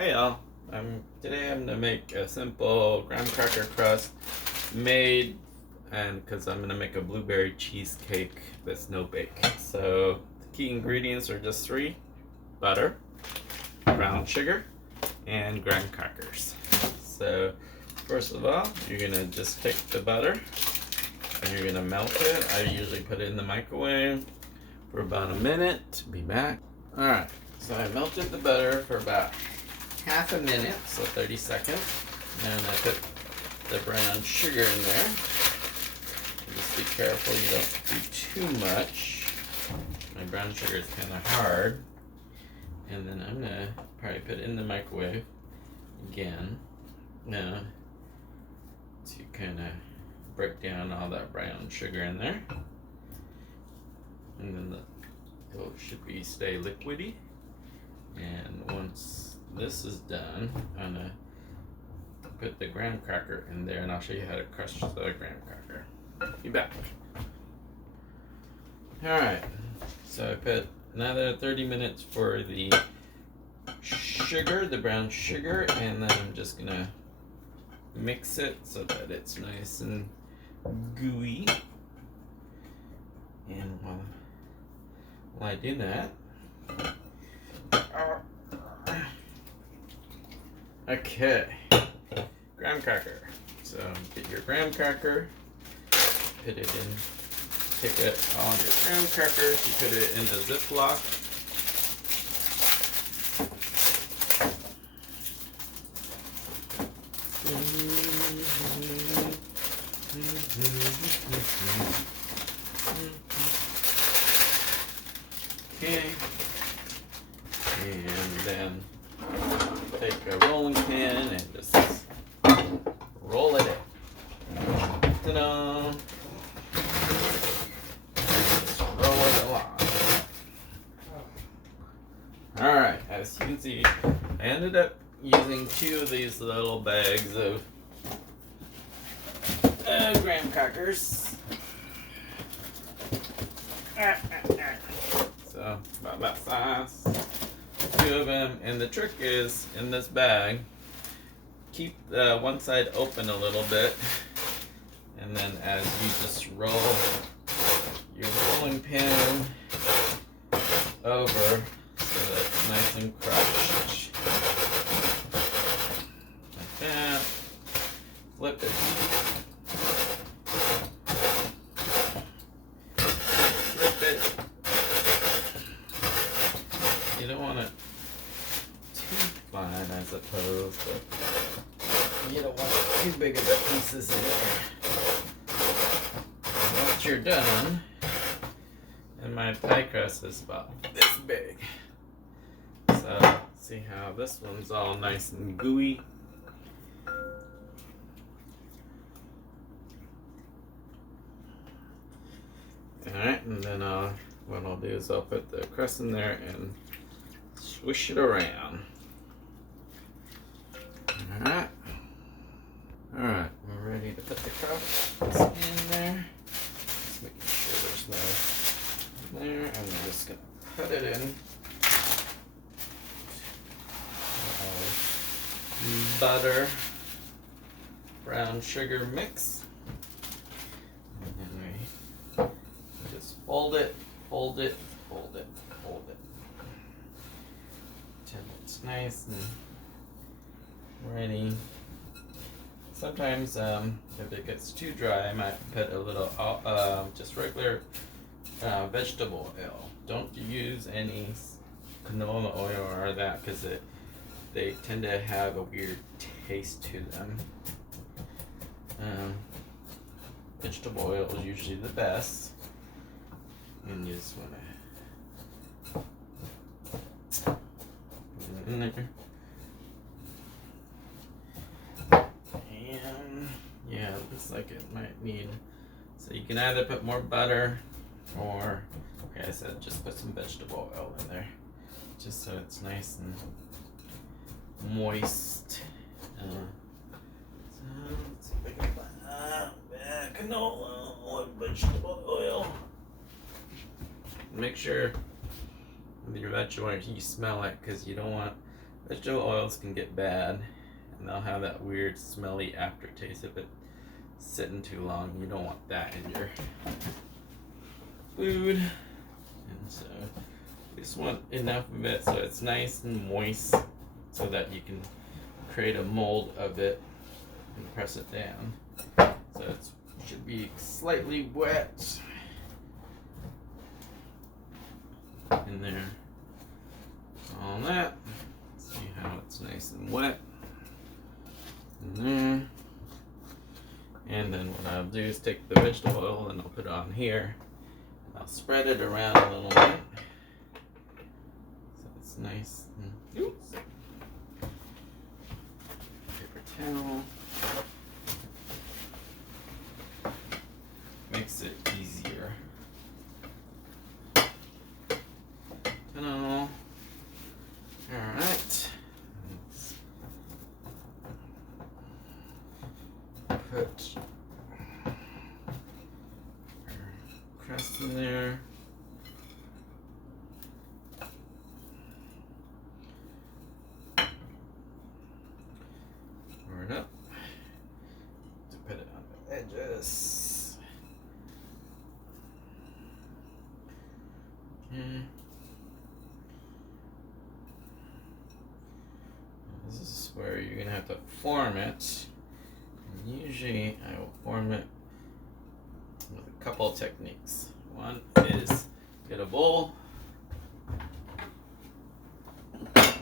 Hey y'all, today I'm gonna make a simple graham cracker crust made, and because I'm gonna make a blueberry cheesecake that's no bake. So the key ingredients are just three: butter, brown sugar, and graham crackers. So first of all, you're gonna just take the butter and you're gonna melt it. I usually put it in the microwave for about a minute. Be back. Alright, so I melted the butter for about half a minute, so 30 seconds. And I put the brown sugar in there. Just be careful you don't do too much. My brown sugar is kind of hard. And then I'm gonna probably put it in the microwave again now to kind of break down all that brown sugar in there. And then it should stay liquidy. And once this is done, I'm gonna put the graham cracker in there, and I'll show you how to crush the graham cracker. Be back. Alright, so I put another 30 minutes for the sugar, the brown sugar, and then I'm just gonna mix it so that it's nice and gooey. And while I do that, okay, graham cracker. So get your graham cracker, put it in, take all your graham crackers, you put it in a Ziploc. Okay, and then take a rolling pin and just roll it in. Ta-da! Just roll it along. Alright, as you can see, I ended up using 2 of these little bags of graham crackers. So, about that size. 2 of them, and the trick is in this bag, keep the one side open a little bit, and then as you just roll your rolling pin over so that it's nice and crushed like that. Flip it, flip it. You don't want it too fine, I suppose, but you don't want too big of the pieces in there. Once you're done, and my pie crust is about this big. So, see how this one's all nice and gooey. Alright, and then what I'll do is I'll put the crust in there and swish it around. Alright. Alright, we're ready to put the crust in there. Just making sure there's no there. I'm just going to put it in. Butter, brown sugar mix. And then we just fold it, fold it, fold it, fold it. Until it's nice and ready. Sometimes if it gets too dry, I might put a little just regular vegetable oil. Don't use any canola oil or that, because they tend to have a weird taste to them. Vegetable oil is usually the best, and you just want to put it in there. And yeah, it looks like it might need, so you can either put more butter or, like I said, just put some vegetable oil in there, just so it's nice and moist. So let's see if I can find canola or vegetable oil. Make sure with your vegetable oil you smell it, because you don't want vegetable oils can get bad, and they'll have that weird smelly aftertaste if it's sitting too long. You don't want that in your food. And so you just want enough of it so it's nice and moist so that you can create a mold of it and press it down. So it should be slightly wet in there. All that. See how it's nice and wet in there. And then what I'll do is take the vegetable oil and I'll put it on here. I'll spread it around a little bit so it's nice and oops. Paper towel makes it easier. Ta-da. Alright. Put our crust in there. Pour it up. To put it on the edges. Okay. This is where you're gonna have to form it. And usually I will form it with a couple of techniques. One is get a bowl. Just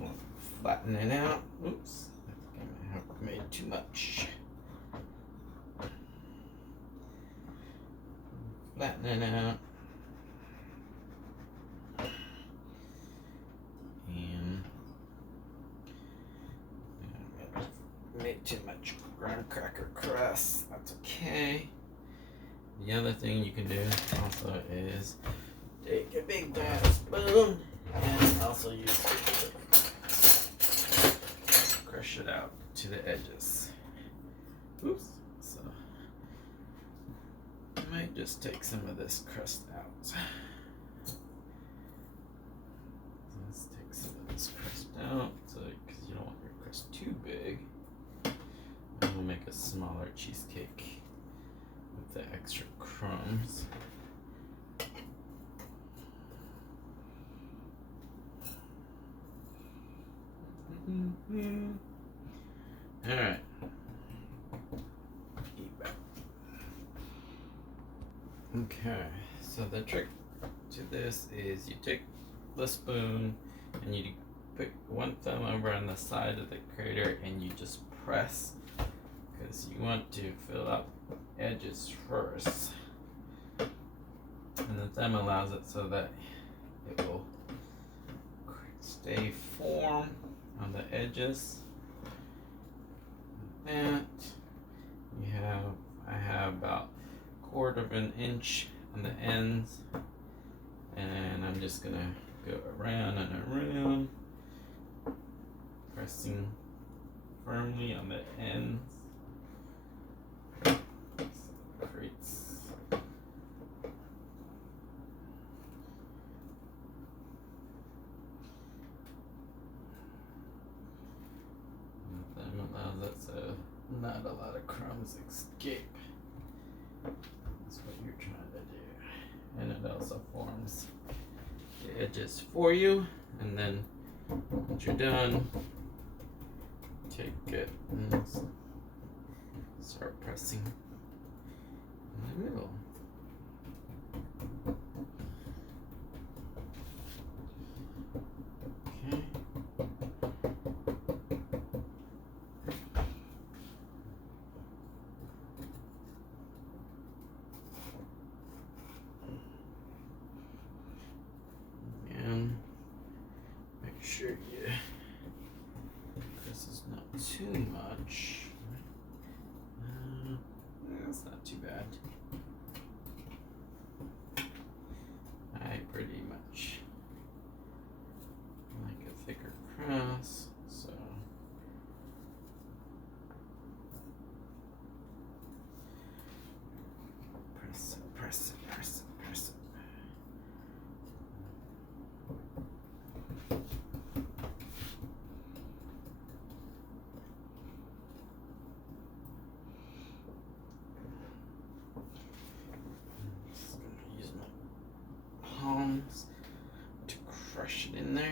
want to flatten it out. Oops, I think I might have made too much. Flatten it out. Made too much graham cracker crust. That's okay. The other thing you can do also is take a big giant spoon and also use it to crush it out to the edges. Oops. So I might just take some of this crust out. Let's take some of this crust out, so because you don't want your crust too big. We'll make a smaller cheesecake with the extra crumbs. Alright. Okay, so the trick to this is you take the spoon and you put one thumb over on the side of the crater and you just press, because you want to fill up edges first, and the thumb allows it so that it will stay form on the edges. Like that. I have about 1/4 of an inch on the ends, and I'm just gonna go around and around, pressing firmly on the ends. Creates that allows it so not a lot of crumbs escape. That's what you're trying to do. And it also forms the edges for you. And then once you're done, take it and start pressing in the middle. Okay. And make sure this is not too much. That's not too bad. I pretty much like a thicker crust, so press it, press it, press it, press it. in there.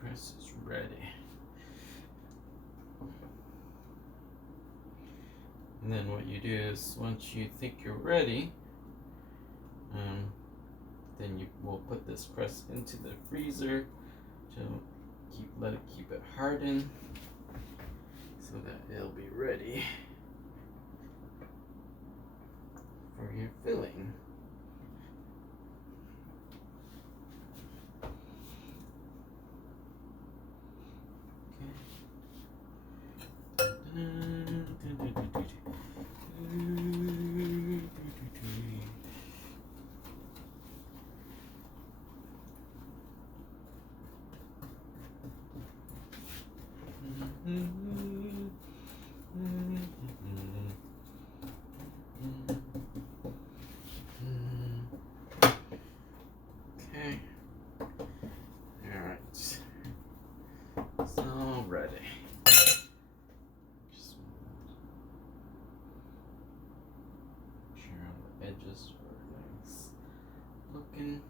Crust is ready. And then what you do is, once you think you're ready, then you will put this crust into the freezer to let it keep it harden, so that it'll be ready for your filling. Okay. All right. It's all ready. Just make sure all the edges are nice looking.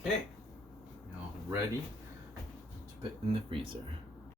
Okay. Now ready to put in the freezer.